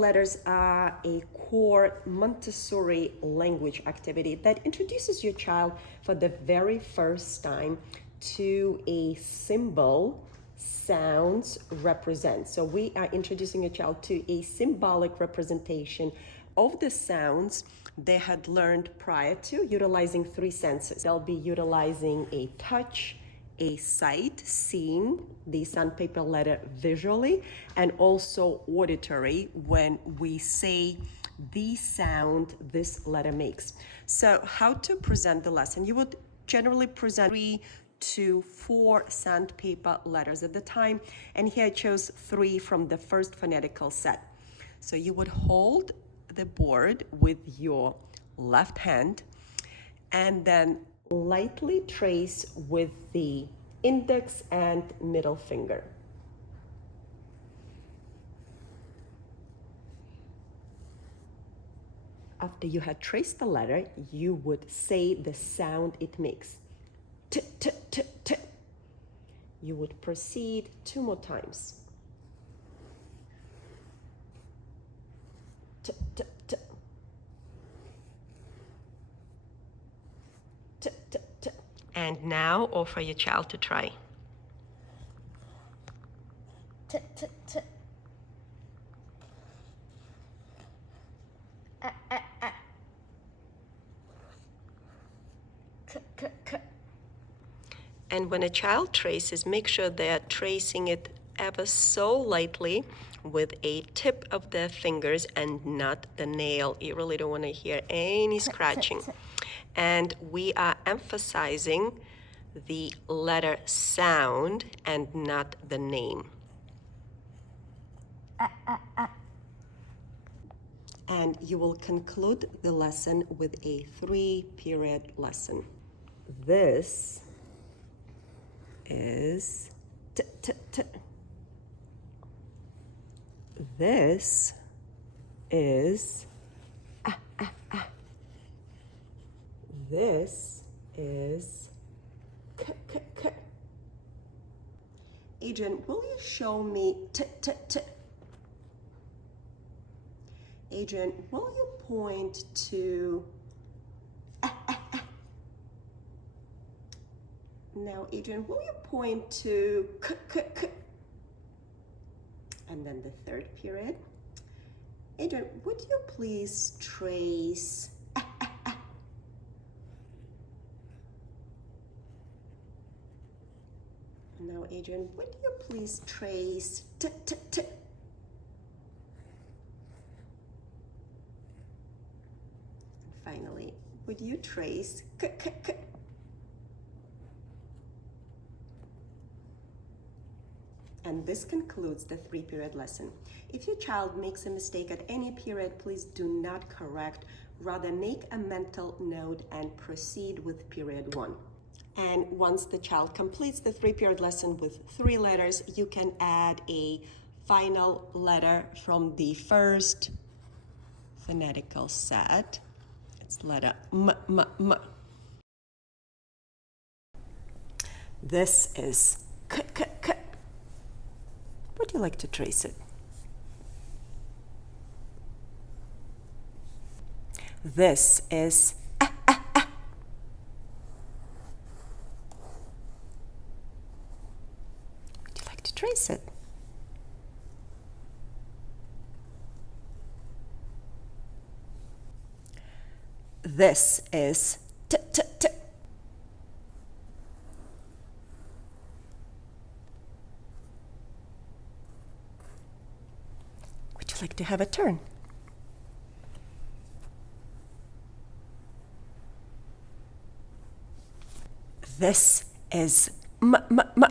letters are a core Montessori language activity that introduces your child for the very first time to a symbol sounds represent. So we are introducing a child to a symbolic representation of the sounds they had learned prior to, utilizing three senses. They'll be utilizing a touch, a sight, seeing the sandpaper letter visually, and also auditory when we say the sound this letter makes. So how to present the lesson? You would generally present 3 to 4 sandpaper letters at the time, and here I chose 3 from the first phonetical set. So you would hold the board with your left hand and then lightly trace with the index and middle finger. After you had traced the letter, you would say the sound it makes. T, t, t, t. You would proceed 2 more times. T, t, t. T, t, t. And now offer your child to try. T, t, t. K, k, k. And when a child traces, make sure they are tracing it ever so lightly with a tip of their fingers and not the nail. You really don't want to hear any scratching. And we are emphasizing the letter sound and not the name. And you will conclude the lesson with a 3-period lesson. This is t, t, t. This is This is k, k, k. Adrian, will you show me t, t, t? Adrian, will you point to Now, Adrian, will you point to k, k, k? And then the 3rd period. Adrian, would you please trace Now, Adrian, would you please trace t, t, t? And finally, would you trace k, k, k? And this concludes the 3-period lesson. If your child makes a mistake at any period, please do not correct. Rather, make a mental note and proceed with period 1. And once the child completes the 3-period lesson with 3 letters, you can add a final letter from the first phonetical set. It's letter M, M, M. This is K, K, K. Would you like to trace it? This is Would you like to trace it? This is t, t, t. Would you like to have a turn? This is M, M, M.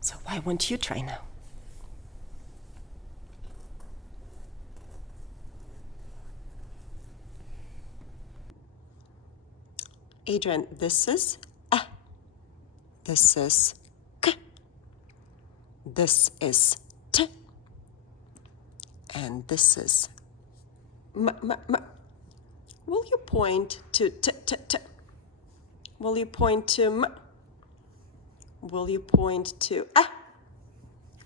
So why won't you try now? Adrian, this is A. This is K. This is T. And this is M, M, M. Will you point to T, T, T? Will you point to M? Will you point to ah?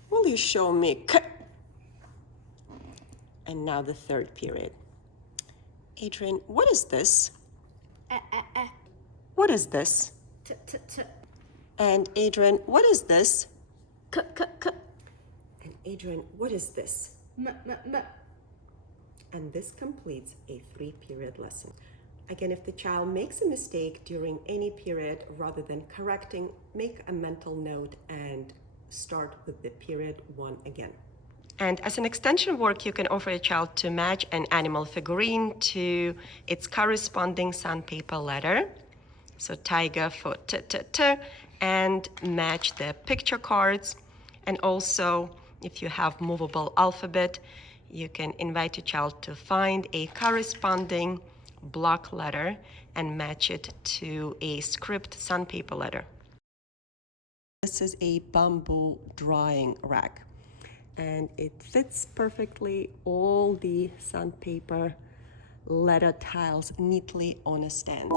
Will you show me k? And now the third period. Adrian, what is this? What is this? T, t, t. And Adrian, what is this? K, k, k. And Adrian, what is this? M, m, m. And this completes a 3-period lesson. Again, if the child makes a mistake during any period, rather than correcting, make a mental note and start with the period 1 again. And as an extension work, you can offer a child to match an animal figurine to its corresponding sandpaper letter. So tiger for t, t, t, and match the picture cards. And also, if you have movable alphabet, you can invite your child to find a corresponding block letter and match it to a script sandpaper letter. This is a bamboo drying rack, and it fits perfectly all the sandpaper letter tiles neatly on a stand.